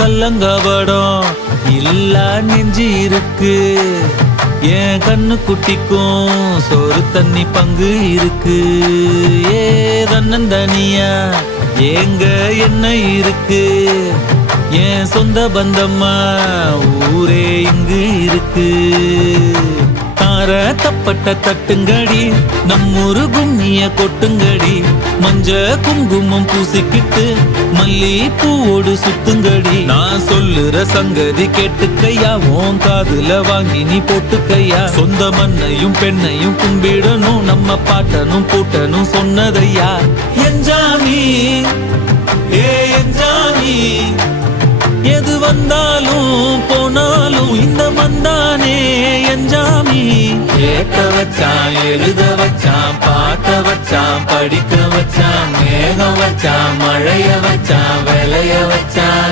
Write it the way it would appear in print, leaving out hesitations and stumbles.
கல்லங்கபடம் இல்ல நெஞ்சு இருக்கு. என் கண்ணு குட்டிக்கும் சோறு தண்ணி பங்கு இருக்கு. ஏ தன்னந்தனியா ஏங்க என்ன இருக்கு. என் சொந்த பந்தம்மா ஊரே இங்கு இருக்கு. தார தப்பட்ட தட்டுங்கடி நம்மூரு கும்மிய கொட்டுங்கடி. மஞ்ச குங்குமம் பூசிக்கிட்டு மல்லி பூவோடு சுத்துங்கடி. நான் சொல்லுற சங்கதி கேட்டுக்கையா, உன் காதுல வாங்கி நீ போட்டுக்கையா. சொந்த மண்ணையும் பெண்ணையும் கும்பிடணும், நம்ம பாட்டனும் பூட்டனும் சொன்னதையா. எஞ்சாமி ஏ எஞ்சாமி, எது வந்தாலும் போனாலும் இந்த மந்தானே எஞ்சாமி. கேட்க வச்சான், எழுத வச்சான், பாட்ட வச்சான், படிக்க வச்சான், மேகம் வச்சான், மழைய வச்சான், விளைய வச்சான்.